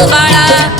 出发啦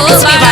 gostoso. Aqui,